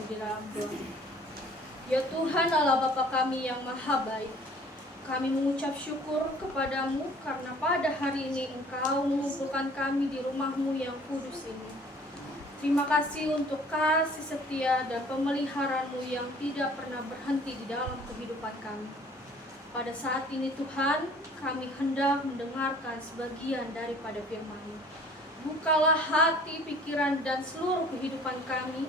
bersatu di dalam doa. Ya Tuhan Allah Bapa kami yang maha baik, kami mengucap syukur kepadamu karena pada hari ini Engkau mengumpulkan kami di rumah-Mu yang kudus ini. Terima kasih untuk kasih setia dan pemeliharaan-Mu yang tidak pernah berhenti di dalam kehidupan kami. Pada saat ini Tuhan, kami hendak mendengarkan sebagian daripada firman-Mu. Bukalah hati, pikiran, dan seluruh kehidupan kami,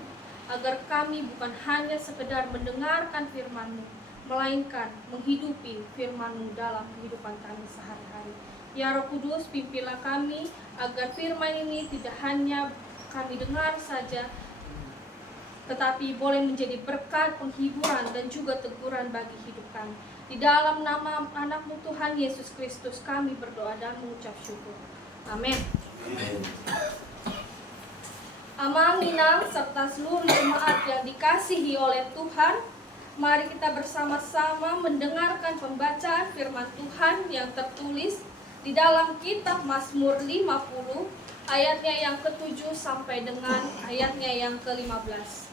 agar kami bukan hanya sekedar mendengarkan firman-Mu, melainkan menghidupi firman-Mu dalam kehidupan kami sehari-hari. Ya Roh Kudus, pimpinlah kami, agar firman ini tidak hanya kami dengar saja, tetapi boleh menjadi berkat, penghiburan, dan juga teguran bagi hidup kami. Di dalam nama anak-Mu Tuhan Yesus Kristus kami berdoa dan mengucap syukur. Amin. Amang, Inang, serta seluruh jemaat yang dikasihi oleh Tuhan, mari kita bersama-sama mendengarkan pembacaan firman Tuhan yang tertulis di dalam kitab Mazmur 50, ayatnya yang ke-7 sampai dengan ayatnya yang ke-15.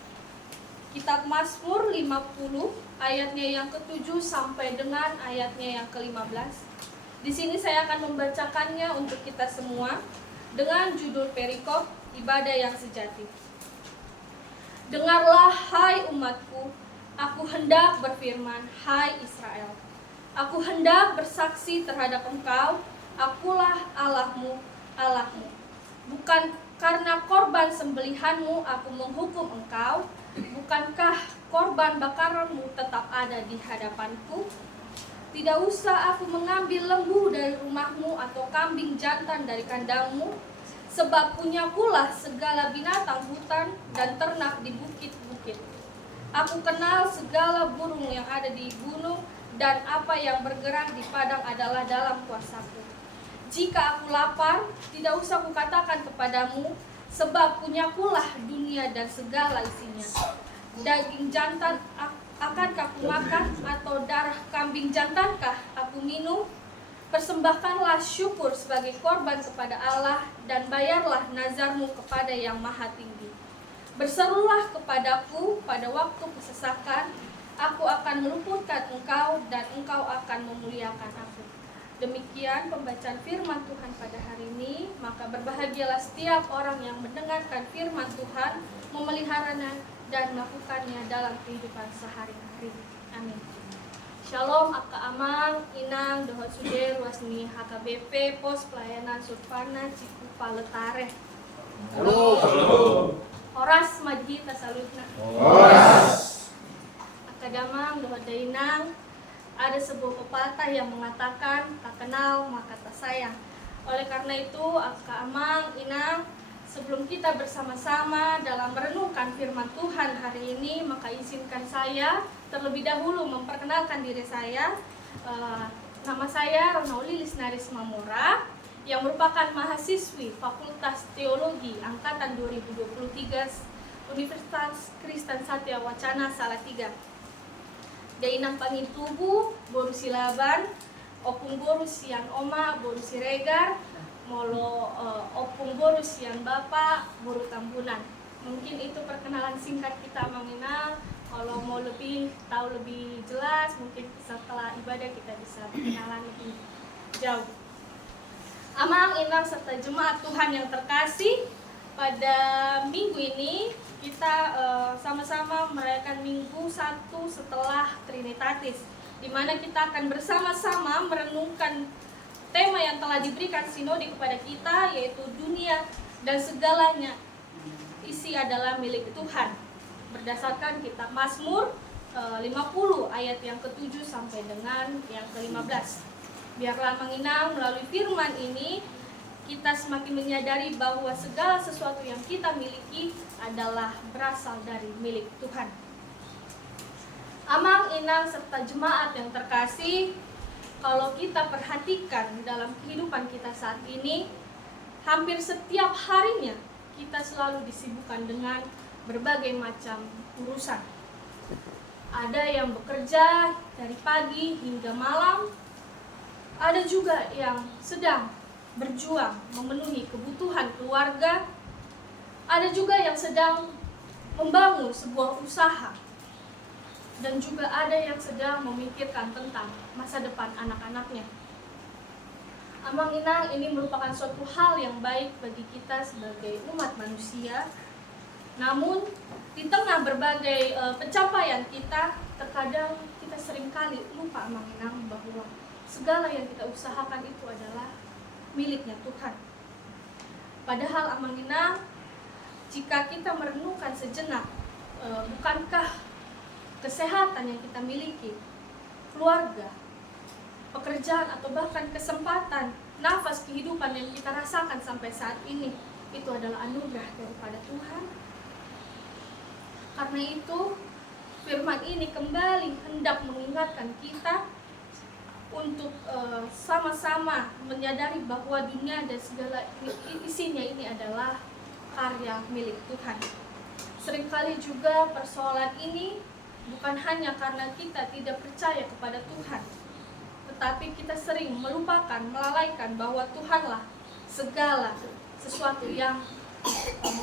Kitab Mazmur 50 ayatnya yang ke-7 sampai dengan ayatnya yang ke-15. Di sini saya akan membacakannya untuk kita semua dengan judul perikop ibadah yang sejati. Dengarlah hai umatku, aku hendak berfirman, hai Israel. Aku hendak bersaksi terhadap engkau, akulah Allahmu, Allahmu. Bukan karena korban sembelihanmu aku menghukum engkau, bukankah korban bakaranmu tetap ada di hadapanku? Tidak usah aku mengambil lembu dari rumahmu atau kambing jantan dari kandangmu, sebab punyakulah segala binatang hutan dan ternak di bukit-bukit. Aku kenal segala burung yang ada di gunung, dan apa yang bergerak di padang adalah dalam kuasaku. Jika aku lapar, tidak usah kukatakan kepadamu, sebab punyakulah dunia dan segala isinya. Daging jantan akankah aku makan, atau darah kambing jantankah aku minum? Persembahkanlah syukur sebagai korban kepada Allah, dan bayarlah nazarmu kepada Yang Maha Tinggi. Berserulah kepadaku pada waktu kesesakan, aku akan meluputkan engkau, dan engkau akan memuliakan aku. Demikian pembacaan firman Tuhan pada hari ini. Maka berbahagialah setiap orang yang mendengarkan firman Tuhan, memeliharanya dan melakukannya dalam kehidupan sehari-hari. Amin. Shalom Aka Amang, Inang, Dohot Suder, Wasni HKBP, Pos Pelayanan Surfana, Cikupa Letare. Halo. Horas Maji Tasalutna. Horas. Aka Damang, Dohot Dainang. Ada sebuah pepatah yang mengatakan, tak kenal maka tak sayang. Oleh karena itu, Aka Amang, Inang, sebelum kita bersama-sama dalam merenungkan firman Tuhan hari ini, maka izinkan saya terlebih dahulu memperkenalkan diri saya. Nama saya Ronauli Lisnaris Mamora, yang merupakan mahasiswi Fakultas Teologi Angkatan 2023 Universitas Kristen Satya Wacana Salatiga. Dainang Pangitubu, Boru Silaban, Opung Boru Sian Oma, Boru Siregar, Molo Opung Boru Sian Bapak, Boru Tambunan. Mungkin itu perkenalan singkat kita mengenal. Kalau mau lebih tahu lebih jelas, mungkin setelah ibadah kita bisa berkenalan lebih jauh. Amang, Inang, serta jemaat Tuhan yang terkasih, pada minggu ini kita sama-sama merayakan Minggu 1 setelah Trinitatis, di mana kita akan bersama-sama merenungkan tema yang telah diberikan sinode kepada kita, yaitu dunia dan segalanya isi adalah milik Tuhan, berdasarkan kitab Mazmur 50 ayat yang ke-7 sampai dengan yang ke-15. Biarlah menginang melalui firman ini kita semakin menyadari bahwa segala sesuatu yang kita miliki adalah berasal dari milik Tuhan. Amang, Inang, serta jemaat yang terkasih, kalau kita perhatikan dalam kehidupan kita saat ini, hampir setiap harinya kita selalu disibukkan dengan berbagai macam urusan. Ada yang bekerja dari pagi hingga malam, ada juga yang sedang berjuang memenuhi kebutuhan keluarga, ada juga yang sedang membangun sebuah usaha, dan juga ada yang sedang memikirkan tentang masa depan anak-anaknya. Amang Inang, ini merupakan suatu hal yang baik bagi kita sebagai umat manusia. Namun di tengah berbagai pencapaian kita, terkadang kita seringkali lupa, Amang Inang, bahwa segala yang kita usahakan itu adalah miliknya Tuhan. Padahal Amang Inang, jika kita merenungkan sejenak, bukankah kesehatan yang kita miliki, keluarga, pekerjaan, atau bahkan kesempatan, nafas kehidupan yang kita rasakan sampai saat ini, itu adalah anugerah daripada Tuhan. Karena itu, firman ini kembali hendak mengingatkan kita untuk sama-sama menyadari bahwa dunia dan segala isinya ini adalah karya milik Tuhan. Seringkali juga persoalan ini bukan hanya karena kita tidak percaya kepada Tuhan, tetapi kita sering melupakan, melalaikan bahwa Tuhanlah segala sesuatu yang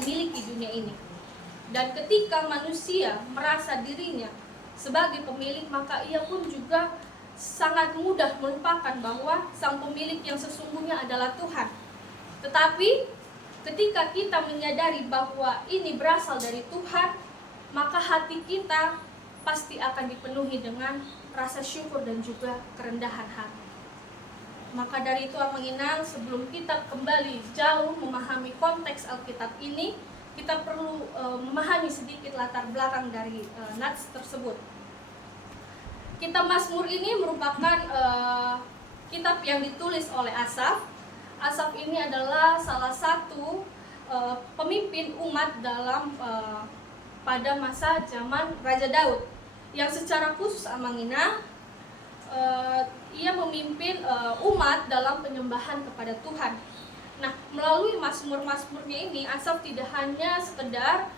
memiliki dunia ini. Dan ketika manusia merasa dirinya sebagai pemilik, maka ia pun juga sangat mudah melupakan bahwa sang pemilik yang sesungguhnya adalah Tuhan. Tetapi ketika kita menyadari bahwa ini berasal dari Tuhan, maka hati kita pasti akan dipenuhi dengan rasa syukur dan juga kerendahan hati. Maka dari itu Amang Inang, sebelum kita kembali jauh memahami konteks Alkitab ini, kita perlu memahami sedikit latar belakang dari nats tersebut. Kitab Mazmur ini merupakan kitab yang ditulis oleh Asaf. Asaf ini adalah salah satu pemimpin umat dalam pada masa zaman Raja Daud, yang secara khusus Amang Inang, ia memimpin umat dalam penyembahan kepada Tuhan. Nah, melalui mazmur-mazmurnya ini, Asaf tidak hanya sekedar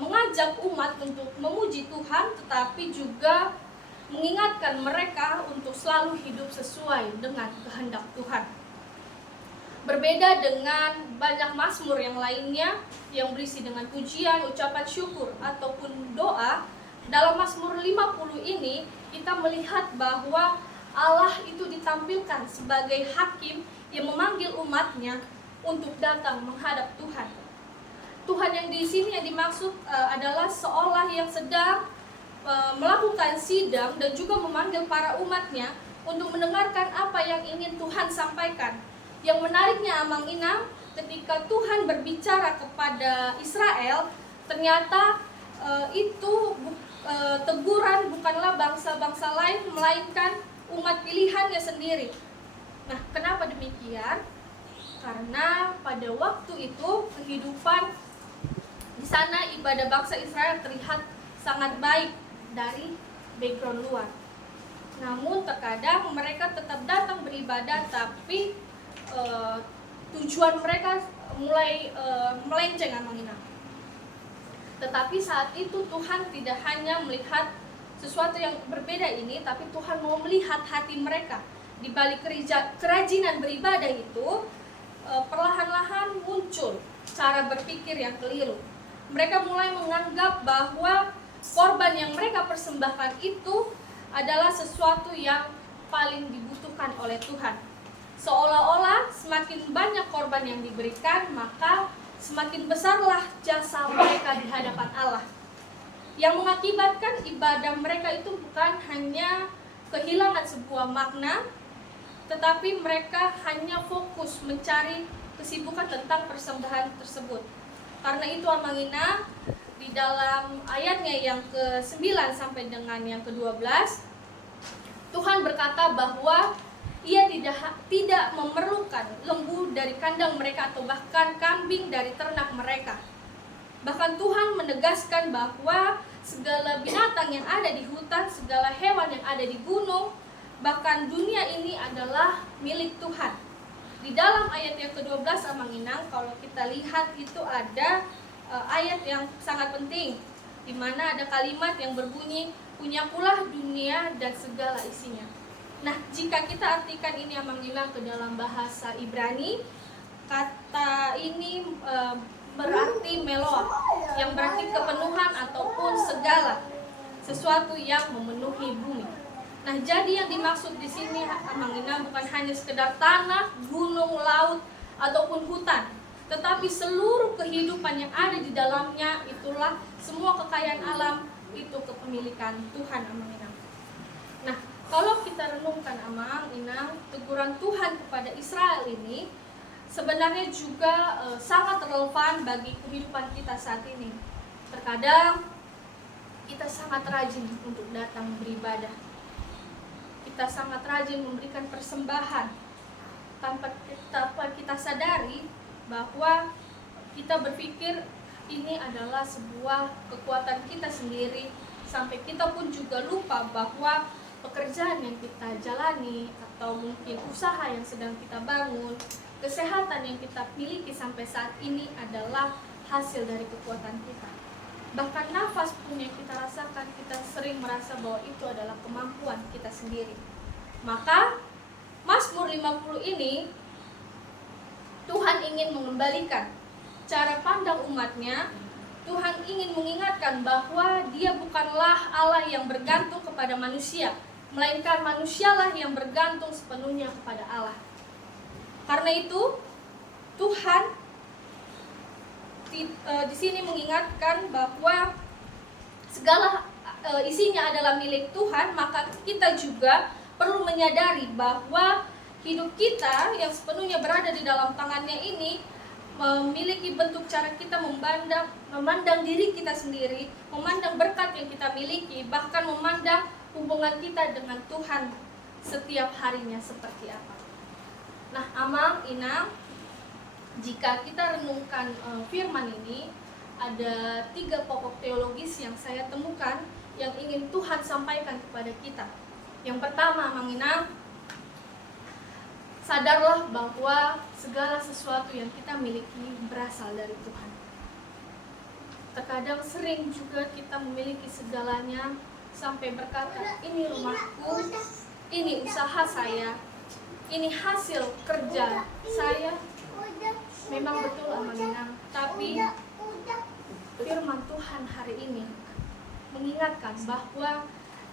mengajak umat untuk memuji Tuhan, tetapi juga mengingatkan mereka untuk selalu hidup sesuai dengan kehendak Tuhan. Berbeda dengan banyak mazmur yang lainnya yang berisi dengan pujian, ucapan syukur, ataupun doa, dalam Mazmur 50 ini kita melihat bahwa Allah itu ditampilkan sebagai hakim yang memanggil umatnya untuk datang menghadap Tuhan. Tuhan yang di sini yang dimaksud adalah seolah yang sedang melakukan sidang dan juga memanggil para umatnya untuk mendengarkan apa yang ingin Tuhan sampaikan. Yang menariknya Amang Inang, ketika Tuhan berbicara kepada Israel, ternyata itu teguran bukanlah bangsa-bangsa lain, melainkan umat pilihannya sendiri. Nah, kenapa demikian? Karena pada waktu itu kehidupan di sana, ibadah bangsa Israel terlihat sangat baik dari background luar. Namun terkadang mereka tetap datang beribadah, tapi tujuan mereka mulai melenceng Amang Inang. Tetapi saat itu Tuhan tidak hanya melihat sesuatu yang berbeda ini, tapi Tuhan mau melihat hati mereka. Di balik kerajinan beribadah itu, perlahan-lahan muncul cara berpikir yang keliru. Mereka mulai menganggap bahwa korban yang mereka persembahkan itu adalah sesuatu yang paling dibutuhkan oleh Tuhan. Seolah-olah semakin banyak korban yang diberikan, maka semakin besarlah jasa mereka di hadapan Allah, yang mengakibatkan ibadah mereka itu bukan hanya kehilangan sebuah makna, tetapi mereka hanya fokus mencari kesibukan tentang persembahan tersebut. Karena itu Amang Inang, di dalam ayatnya yang ke-9 sampai dengan yang ke-12, Tuhan berkata bahwa Ia tidak memerlukan lembu dari kandang mereka atau bahkan kambing dari ternak mereka. Bahkan Tuhan menegaskan bahwa segala binatang yang ada di hutan, segala hewan yang ada di gunung, bahkan dunia ini adalah milik Tuhan. Di dalam ayat yang ke-12 Amang Inang, kalau kita lihat itu ada ayat yang sangat penting, di mana ada kalimat yang berbunyi, punyakulah dunia dan segala isinya. Nah, jika kita artikan ini Amang Inang ke dalam bahasa Ibrani, kata ini berarti meloa, yang berarti kepenuhan ataupun segala sesuatu yang memenuhi bumi. Nah, jadi yang dimaksud di sini Amang Inang bukan hanya sekedar tanah, gunung, laut ataupun hutan, tetapi seluruh kehidupan yang ada di dalamnya. Itulah semua kekayaan alam, itu kepemilikan Tuhan Amang Inang. Nah, kalau kita renungkan Amang Inang, teguran Tuhan kepada Israel ini sebenarnya juga sangat relevan bagi kehidupan kita saat ini. Terkadang kita sangat rajin untuk datang beribadah. Kita sangat rajin memberikan persembahan tanpa kita sadari bahwa kita berpikir ini adalah sebuah kekuatan kita sendiri, sampai kita pun juga lupa bahwa pekerjaan yang kita jalani atau mungkin usaha yang sedang kita bangun, kesehatan yang kita miliki sampai saat ini adalah hasil dari kekuatan kita. Bahkan nafas pun yang kita rasakan, kita sering merasa bahwa itu adalah kemampuan kita sendiri. Maka Mazmur 50 ini Tuhan ingin mengembalikan cara pandang umatnya. Tuhan ingin mengingatkan bahwa Dia bukanlah Allah yang bergantung kepada manusia, melainkan manusialah yang bergantung sepenuhnya kepada Allah. Karena itu Tuhan di sini mengingatkan bahwa segala isinya adalah milik Tuhan. Maka kita juga perlu menyadari bahwa hidup kita yang sepenuhnya berada di dalam tangannya ini memiliki bentuk cara kita memandang diri kita sendiri, memandang berkat yang kita miliki, bahkan memandang hubungan kita dengan Tuhan setiap harinya seperti apa. Nah, Amang Inang, jika kita renungkan firman ini, ada 3 pokok teologis yang saya temukan yang ingin Tuhan sampaikan kepada kita. Yang pertama, Amang Inang, sadarlah bahwa segala sesuatu yang kita miliki berasal dari Tuhan. Terkadang sering juga kita memiliki segalanya sampai berkata, ini rumahku, ini usaha saya, ini hasil kerja saya. Memang betul Amang Inang, tapi firman Tuhan hari ini mengingatkan bahwa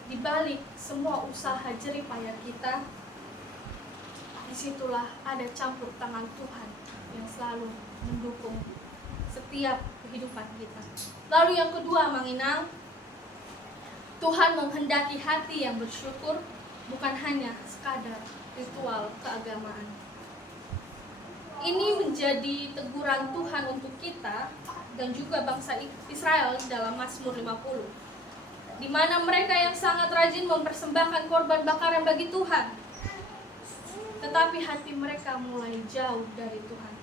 di balik semua usaha jerih payah kita, disitulah ada campur tangan Tuhan yang selalu mendukung setiap kehidupan kita. Lalu yang kedua Amang Inang, Tuhan menghendaki hati yang bersyukur, bukan hanya sekadar ritual keagamaan. Ini menjadi teguran Tuhan untuk kita dan juga bangsa Israel dalam Mazmur 50, di mana mereka yang sangat rajin mempersembahkan korban bakaran bagi Tuhan, tetapi hati mereka mulai jauh dari Tuhan.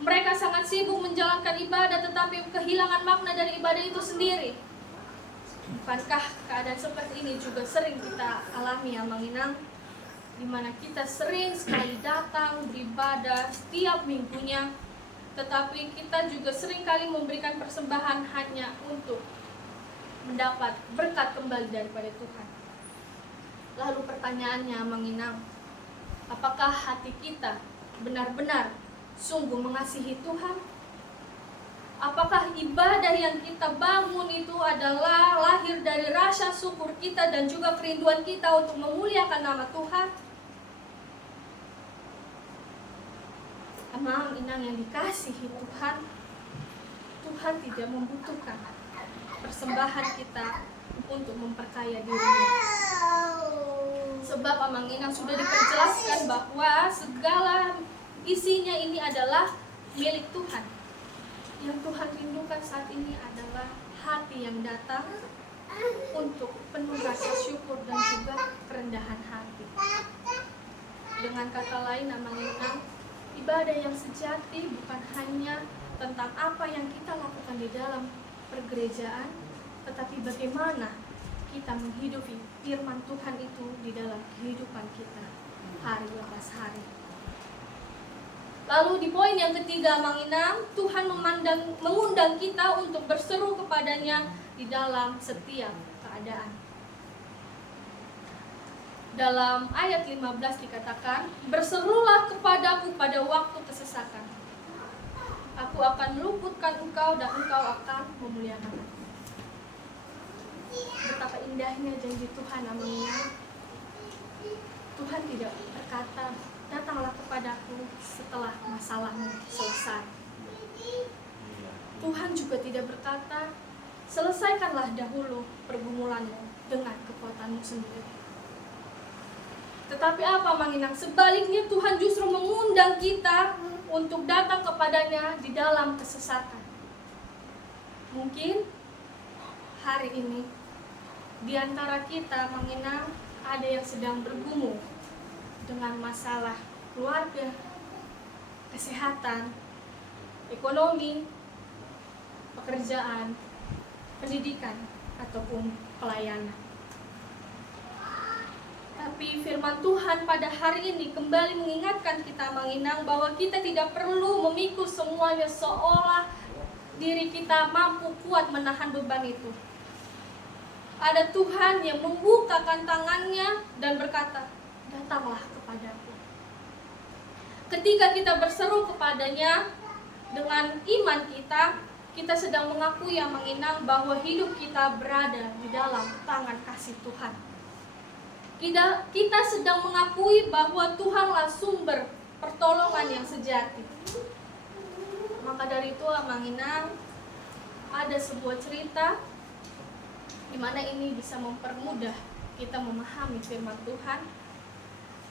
Mereka sangat sibuk menjalankan ibadah, tetapi kehilangan makna dari ibadah itu sendiri. Bukankah keadaan seperti ini juga sering kita alami Amang Inang, di mana kita sering sekali datang beribadah setiap minggunya, tetapi kita juga sering kali memberikan persembahan hanya untuk mendapat berkat kembali daripada Tuhan. Lalu pertanyaannya Amang Inang, apakah hati kita benar-benar sungguh mengasihi Tuhan? Apakah ibadah yang kita bangun itu adalah lahir dari rasa syukur kita dan juga kerinduan kita untuk memuliakan nama Tuhan? Amang Inang yang dikasihi Tuhan, Tuhan tidak membutuhkan persembahan kita untuk memperkaya dirinya. Sebab Amang Inang sudah diperjelaskan bahwa segala isinya ini adalah milik Tuhan. Yang Tuhan rindukan saat ini adalah hati yang datang untuk penuh rasa syukur dan juga kerendahan hati. Dengan kata lain Amang Inang, ibadah yang sejati bukan hanya tentang apa yang kita lakukan di dalam pergerejaan, tetapi bagaimana kita menghidupi firman Tuhan itu di dalam kehidupan kita hari lepas hari. Lalu di poin yang ketiga Amang Inang, Tuhan mengundang kita untuk berseru kepadanya di dalam setiap keadaan. Dalam ayat 15 dikatakan, berserulah kepadaku pada waktu kesesakan. Aku akan meluputkan engkau dan engkau akan memuliakan aku. Betapa indahnya janji Tuhan, Amang. Tuhan tidak berkata, datanglah kepadaku setelah masalahmu selesai. Tuhan juga tidak berkata, selesaikanlah dahulu pergumulanmu dengan kekuatanmu sendiri. Tetapi apa, Manginang? Sebaliknya Tuhan justru mengundang kita untuk datang kepadanya di dalam kesesatan. Mungkin hari ini di antara kita, Manginang, ada yang sedang bergumul dengan masalah keluarga, kesehatan, ekonomi, pekerjaan, pendidikan, ataupun pelayanan. Tapi firman Tuhan pada hari ini kembali mengingatkan kita, Manginang, bahwa kita tidak perlu memikul semuanya seolah diri kita mampu kuat menahan beban itu. Ada Tuhan yang membukakan tangannya dan berkata, datanglah kepadaku. Ketika kita berseru kepadanya dengan iman kita, kita sedang mengakui, yang Manginang, bahwa hidup kita berada di dalam tangan kasih Tuhan. Kita sedang mengakui bahwa Tuhanlah sumber pertolongan yang sejati. Maka dari itu, Manginang, ada sebuah cerita di mana ini bisa mempermudah kita memahami firman Tuhan.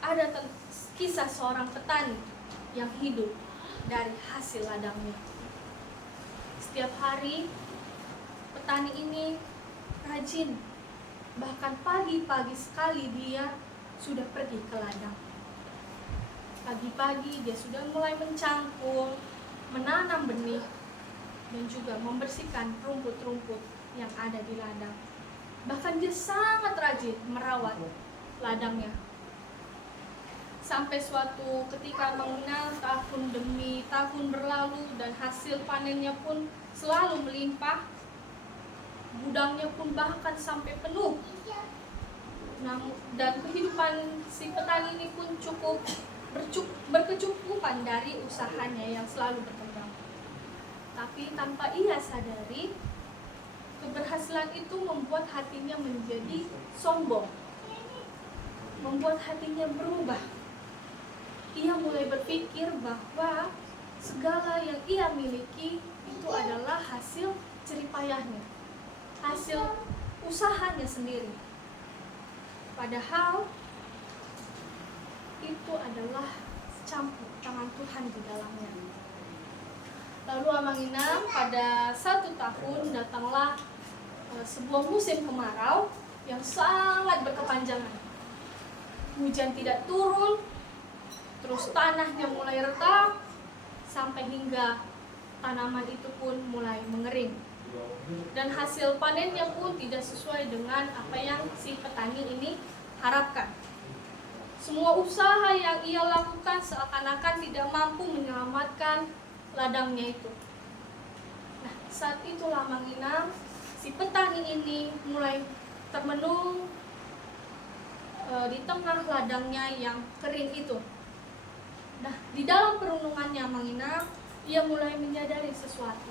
Ada kisah seorang petani yang hidup dari hasil ladangnya. Setiap hari petani ini rajin, bahkan pagi-pagi sekali dia sudah pergi ke ladang. Pagi-pagi dia sudah mulai mencangkul, menanam benih, dan juga membersihkan rumput-rumput yang ada di ladang. Bahkan dia sangat rajin merawat ladangnya. Sampai suatu ketika mengenal tahun demi tahun berlalu dan hasil panennya pun selalu melimpah. Gudangnya pun bahkan sampai penuh. Dan kehidupan si petani ini pun cukup berkecukupan dari usahanya yang selalu berkembang. Tapi tanpa ia sadari, keberhasilan itu membuat hatinya menjadi sombong, membuat hatinya berubah. Ia mulai berpikir bahwa segala yang ia miliki itu adalah hasil jeripayahnya, hasil usahanya sendiri. Padahal itu adalah campur tangan Tuhan di dalamnya. Lalu Manginang, pada satu tahun datanglah sebuah musim kemarau yang sangat berkepanjangan. Hujan tidak turun, terus tanahnya mulai retak, sampai hingga tanaman itu pun mulai mengering. Dan hasil panennya pun tidak sesuai dengan apa yang si petani ini harapkan. Semua usaha yang ia lakukan seakan-akan tidak mampu menyelamatkan ladangnya itu. Nah, saat itulah Manginang, si petani ini mulai termenung di tengah ladangnya yang kering itu. Nah, di dalam perenungannya Manginang, ia mulai menyadari sesuatu.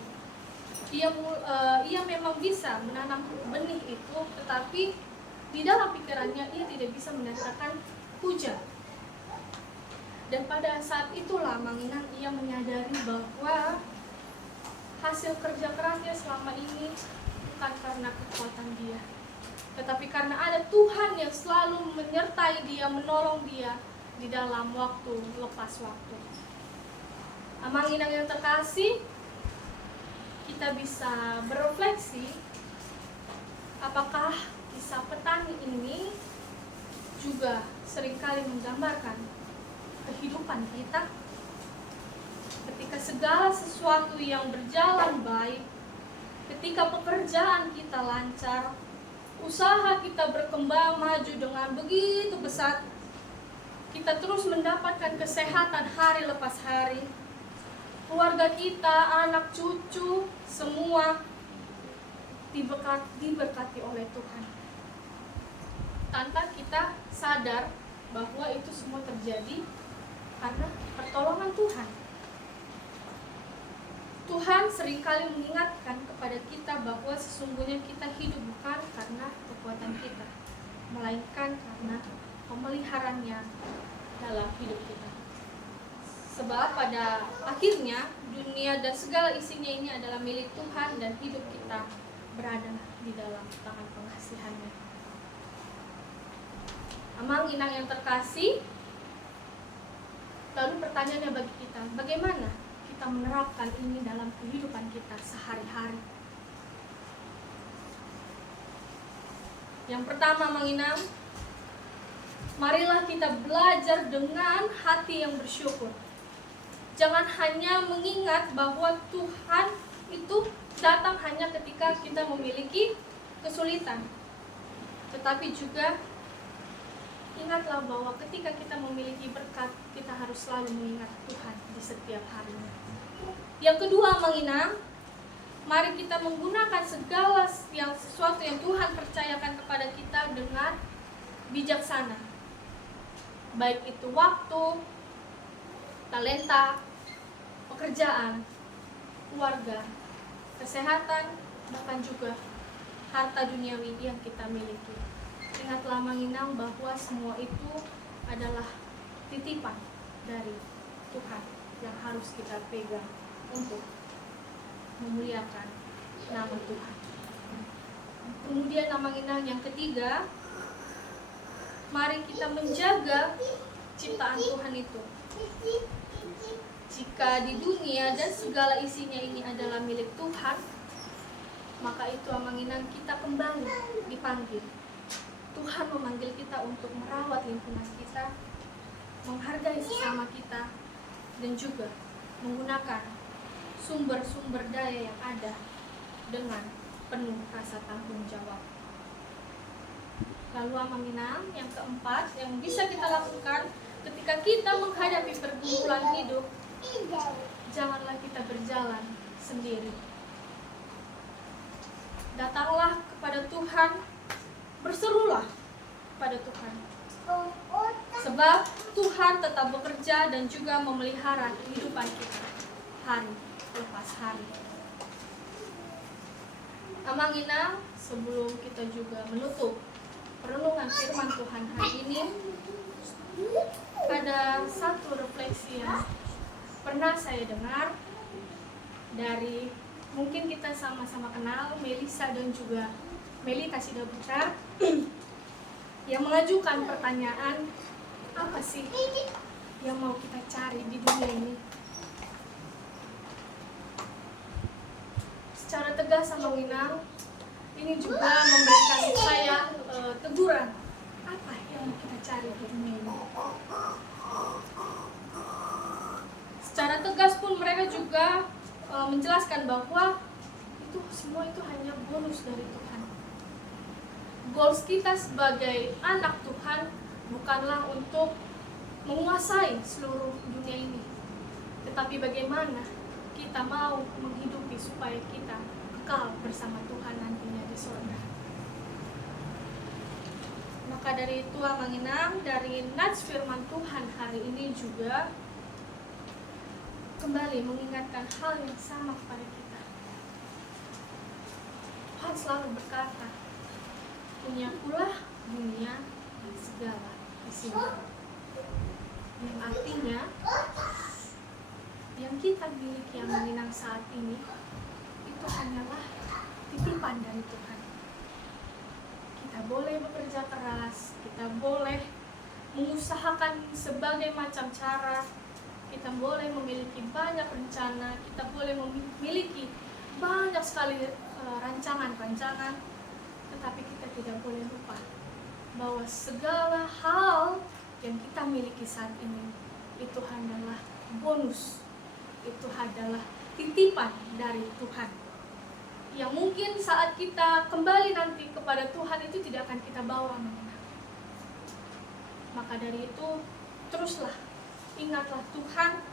Ia memang bisa menanam benih itu, tetapi di dalam pikirannya ia tidak bisa mendatangkan hujan. Dan pada saat itulah Manginang ia menyadari bahwa hasil kerja kerasnya selama ini bukan karena kekuatan dia, tetapi karena ada Tuhan yang selalu menyertai dia, menolong dia di dalam waktu lepas waktu. Manginang yang terkasih, kita bisa berefleksi apakah kisah petani ini juga seringkali menggambarkan kehidupan kita. Ketika segala sesuatu yang berjalan baik, ketika pekerjaan kita lancar, usaha kita berkembang maju dengan begitu besar, kita terus mendapatkan kesehatan hari lepas hari, keluarga kita, anak cucu, semua diberkati oleh Tuhan, tanpa kita sadar bahwa itu semua terjadi karena pertolongan Tuhan. Tuhan seringkali mengingatkan kepada kita bahwa sesungguhnya kita hidup bukan karena kekuatan kita, melainkan karena pemeliharaannya dalam hidup kita. Sebab pada akhirnya dunia dan segala isinya ini adalah milik Tuhan dan hidup kita berada di dalam tangan pengasihannya. Amang inang yang terkasih, lalu pertanyaannya bagi kita, bagaimana kita menerapkan ini dalam kehidupan kita sehari-hari? Yang pertama, Mang Inang, marilah kita belajar dengan hati yang bersyukur. Jangan hanya mengingat bahwa Tuhan itu datang hanya ketika kita memiliki kesulitan, tetapi juga ingatlah bahwa ketika kita memiliki berkat, kita harus selalu mengingat Tuhan di setiap harinya. Yang kedua, Mang Inang, mari kita menggunakan segala sesuatu yang Tuhan percayakan kepada kita dengan bijaksana. Baik itu waktu, talenta, pekerjaan, keluarga, kesehatan, bahkan juga harta duniawi yang kita miliki. Ingatlah Mang Inang bahwa semua itu adalah titipan dari Tuhan yang harus kita pegang untuk memuliakan nama Tuhan. Kemudian Mang Inang yang ketiga, mari kita menjaga ciptaan Tuhan itu. Jika di dunia dan segala isinya ini adalah milik Tuhan, maka itu Mang Inang kita kembali dipanggil. Tuhan memanggil kita untuk merawat lingkungan kita, menghargai sesama kita, dan juga menggunakan sumber-sumber daya yang ada dengan penuh rasa tanggung jawab. Lalu Mang Inang yang keempat yang bisa kita lakukan ketika kita menghadapi pergumulan hidup, janganlah kita berjalan sendiri. Datanglah kepada Tuhan, berserulah kepada Tuhan. Sebab Tuhan tetap bekerja dan juga memelihara kehidupan kita hari lepas hari. Amang Inang, sebelum kita juga menutup perenungan firman Tuhan hari ini, ada satu refleksi yang pernah saya dengar dari, mungkin kita sama-sama kenal, Melisa dan juga Melita Sidaputra, yang mengajukan pertanyaan, apa sih yang mau kita cari di dunia ini? Secara tegas sama Winang, ini juga memberikan saya teguran, apa yang mau kita cari di dunia ini? Secara tegas pun mereka juga menjelaskan bahwa itu semua itu hanya bonus dari Tuhan. Goals kita sebagai anak Tuhan bukanlah untuk menguasai seluruh dunia ini, tetapi bagaimana kita mau menghidupi supaya kita kekal bersama Tuhan nantinya di surga. Maka dari itu Amang Inang, dari nats firman Tuhan hari ini juga kembali mengingatkan hal yang sama kepada kita. Tuhan selalu berkata, punya pula dunia segala isinya. Yang artinya yang kita miliki yang menginang saat ini itu hanyalah titipan dari Tuhan. Kita boleh bekerja keras, kita boleh mengusahakan sebagai macam cara, kita boleh memiliki banyak rencana, kita boleh memiliki banyak sekali rancangan-rancangan, tetapi kita tidak boleh lupa bahwa segala hal yang kita miliki saat ini itu adalah bonus, itu adalah titipan dari Tuhan, yang mungkin saat kita kembali nanti kepada Tuhan itu tidak akan kita bawa. Maka dari itu teruslah ingatlah Tuhan,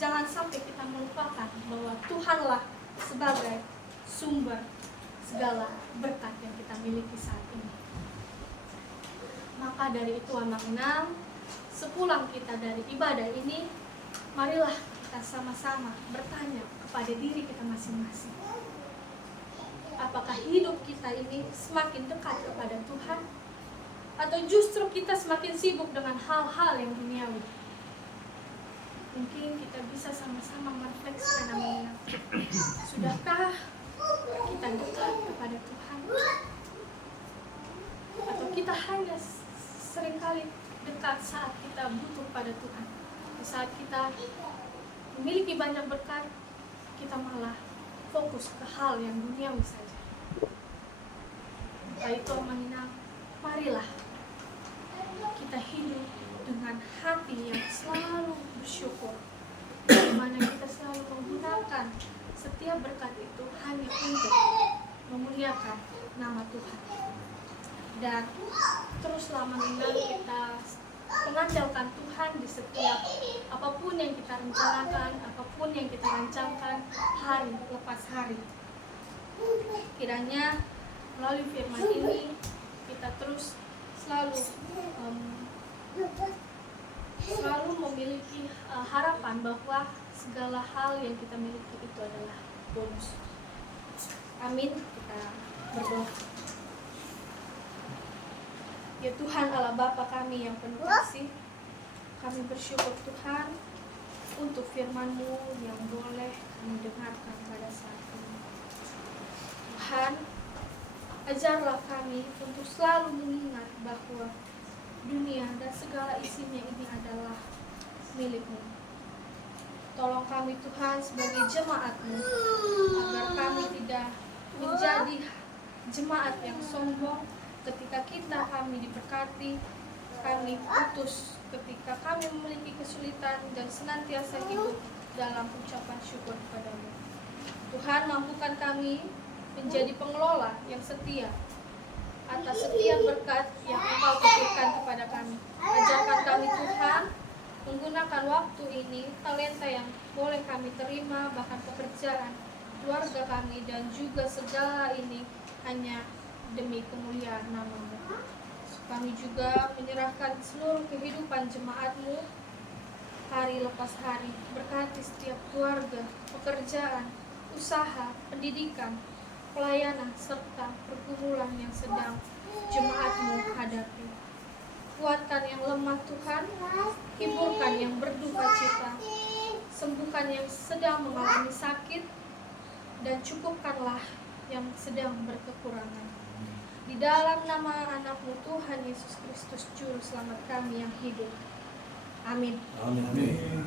jangan sampai kita melupakan bahwa Tuhanlah sebagai sumber segala berkat yang kita miliki saat ini. Maka dari itu Amang Inang, sepulang kita dari ibadah ini, marilah kita sama-sama bertanya pada diri kita masing-masing. Apakah hidup kita ini semakin dekat kepada Tuhan, atau justru kita semakin sibuk dengan hal-hal yang duniawi? Mungkin kita bisa sama-sama merefleksi dan mengingat, sudahkah kita dekat kepada Tuhan? Atau kita hanya seringkali dekat saat kita butuh pada Tuhan? Di saat kita memiliki banyak berkat, kita malah fokus ke hal yang duniawi saja. Maka itu mengingat, marilah kita hidup dengan hati yang selalu bersyukur, di mana kita selalu menggunakan setiap berkat itu hanya untuk memuliakan nama Tuhan. Dan teruslah mengenal kita mengandalkan Tuhan di setiap apapun yang kita rencanakan, apapun yang kita rancangkan hari lepas hari. Kiranya melalui firman ini kita terus selalu memiliki harapan bahwa segala hal yang kita miliki itu adalah bonus. Amin. Kita berdoa. Ya Tuhan Allah Bapa kami yang penuh kasih, kami bersyukur Tuhan untuk firman-Mu yang boleh kami dengarkan pada saat ini. Tuhan, ajarlah kami untuk selalu mengingat bahwa dunia dan segala isinya ini adalah milik-Mu. Tolong kami Tuhan sebagai jemaat-Mu, agar kami tidak menjadi jemaat yang sombong ketika kami diberkati, kami putus ketika kami memiliki kesulitan, dan senantiasa hidup dalam ucapan syukur kepada-Mu. Tuhan, mampukan kami menjadi pengelola yang setia atas setiap berkat yang Engkau titipkan kepada kami. Ajarkan kami Tuhan menggunakan waktu ini, talenta yang boleh kami terima, bahkan pekerjaan, keluarga kami, dan juga segala ini hanya demi kemuliaan nama-Mu. Kami juga menyerahkan seluruh kehidupan jemaat-Mu hari lepas hari. Berkati setiap keluarga, pekerjaan, usaha, pendidikan, pelayanan, serta pergumulan yang sedang jemaat-Mu hadapi. Kuatkan yang lemah Tuhan, hiburkan yang berduka cita, sembuhkan yang sedang mengalami sakit, dan cukupkanlah yang sedang berkekurangan. Di dalam nama anak-Mu Tuhan Yesus Kristus, Juru Selamat kami yang hidup. Amin. Amin.